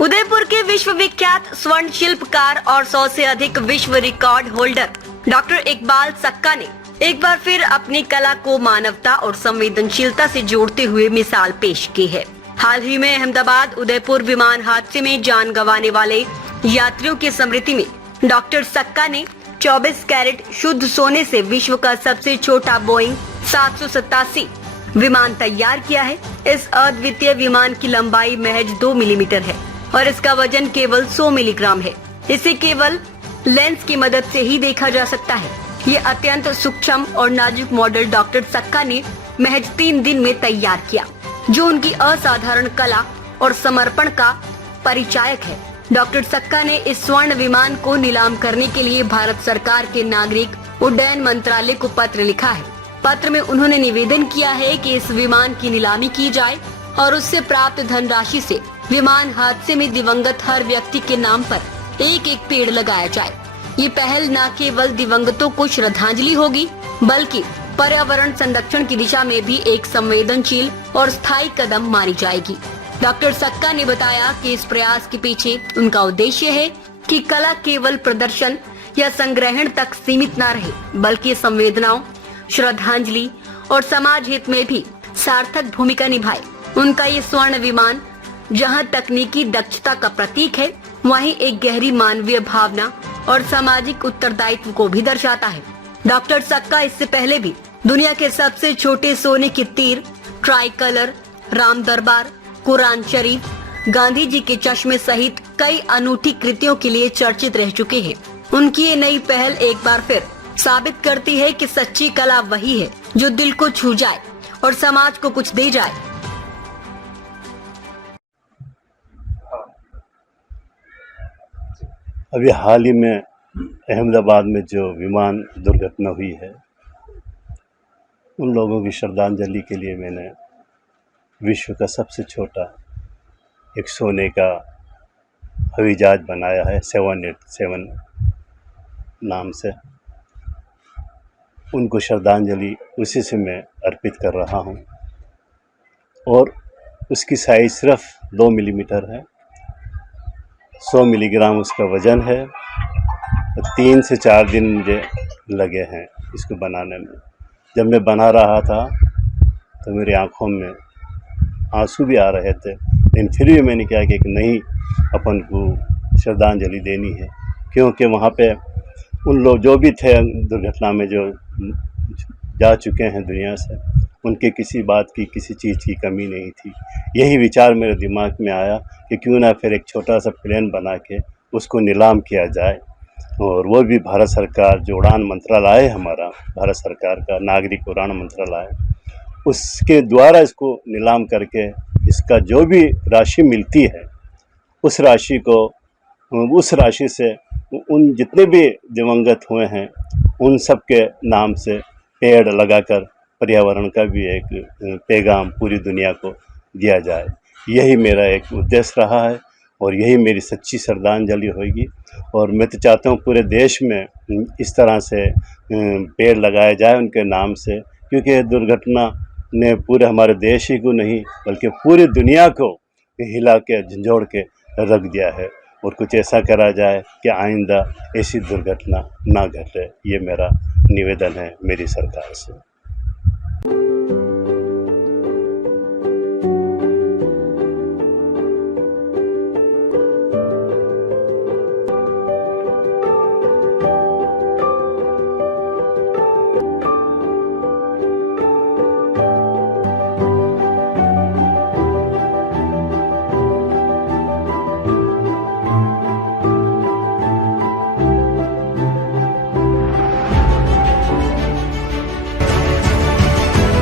उदयपुर के विश्व विख्यात स्वर्ण शिल्पकार और 100 से अधिक विश्व रिकॉर्ड होल्डर डॉक्टर इकबाल सक्का ने एक बार फिर अपनी कला को मानवता और संवेदनशीलता से जोड़ते हुए मिसाल पेश की है। हाल ही में अहमदाबाद उदयपुर विमान हादसे में जान गंवाने वाले यात्रियों की स्मृति में डॉक्टर सक्का ने 24 कैरेट शुद्ध सोने से विश्व का सबसे छोटा बोइंग 787 विमान तैयार किया है। इस अद्वितीय विमान की लंबाई महज 2 मिलीमीटर है और इसका वजन केवल 100 मिलीग्राम है। इसे केवल लेंस की मदद से ही देखा जा सकता है। ये अत्यंत सूक्ष्म और नाजुक मॉडल डॉक्टर सक्का ने महज 3 दिन में तैयार किया, जो उनकी असाधारण कला और समर्पण का परिचायक है। डॉक्टर सक्का ने इस स्वर्ण विमान को नीलाम करने के लिए भारत सरकार के नागरिक उड्डयन मंत्रालय को पत्र लिखा है। पत्र में उन्होंने निवेदन किया है कि इस विमान की नीलामी की जाए और उससे प्राप्त धनराशि से विमान हादसे में दिवंगत हर व्यक्ति के नाम पर एक एक पेड़ लगाया जाए। ये पहल न केवल दिवंगतों को श्रद्धांजलि होगी, बल्कि पर्यावरण संरक्षण की दिशा में भी एक संवेदनशील और स्थायी कदम मारी जाएगी। डॉक्टर सक्का ने बताया कि इस प्रयास के पीछे उनका उद्देश्य है कि कला केवल प्रदर्शन या संग्रहण तक सीमित न रहे, बल्कि संवेदनाओं, श्रद्धांजलि और समाज हित में भी सार्थक भूमिका निभाए। उनका ये स्वर्ण विमान जहां तकनीकी दक्षता का प्रतीक है, वहीं एक गहरी मानवीय भावना और सामाजिक उत्तरदायित्व को भी दर्शाता है। डॉक्टर सक्का इससे पहले भी दुनिया के सबसे छोटे सोने के तीर, ट्राई कलर, राम दरबार, कुरान शरीफ, गांधी जी के चश्मे सहित कई अनूठी कृतियों के लिए चर्चित रह चुके हैं। उनकी ये नई पहल एक बार फिर साबित करती है कि सच्ची कला वही है जो दिल को छू जाए और समाज को कुछ दे जाए। अभी हाल ही में अहमदाबाद में जो विमान दुर्घटना हुई है, उन लोगों की श्रद्धांजलि के लिए मैंने विश्व का सबसे छोटा एक सोने का हवाई जहाज बनाया है 787 नाम से। उनको श्रद्धांजलि उसी से मैं अर्पित कर रहा हूँ और उसकी साइज़ सिर्फ 2 मिलीमीटर है, 100 मिलीग्राम उसका वज़न है। 3 से 4 दिन मुझे लगे हैं इसको बनाने में। जब मैं बना रहा था तो मेरी आँखों में आंसू भी आ रहे थे, लेकिन फिर भी मैंने क्या कि एक नई अपन को श्रद्धांजलि देनी है, क्योंकि वहाँ पे उन लोग जो भी थे दुर्घटना में जो जा चुके हैं दुनिया से, उनके किसी बात की, किसी चीज़ की कमी नहीं थी। यही विचार मेरे दिमाग में आया कि क्यों ना फिर एक छोटा सा प्लेन बना के उसको नीलाम किया जाए, और वो भी भारत सरकार जो उड़ान मंत्रालय है हमारा, भारत सरकार का नागरिक उड़ान मंत्रालय, उसके द्वारा इसको नीलाम करके इसका जो भी राशि मिलती है उस राशि से उन जितने भी दिवंगत हुए हैं उन सब के नाम से पेड़ लगाकर पर्यावरण का भी एक पैगाम पूरी दुनिया को दिया जाए। यही मेरा एक उद्देश्य रहा है और यही मेरी सच्ची श्रद्धांजलि होगी। और मैं तो चाहता हूँ पूरे देश में इस तरह से पेड़ लगाए जाए उनके नाम से, क्योंकि दुर्घटना ने पूरे हमारे देश ही को नहीं बल्कि पूरी दुनिया को हिला के झंझोड़ के रख दिया है। और कुछ ऐसा करा जाए कि आइंदा ऐसी दुर्घटना ना घटे, ये मेरा निवेदन है मेरी सरकार से।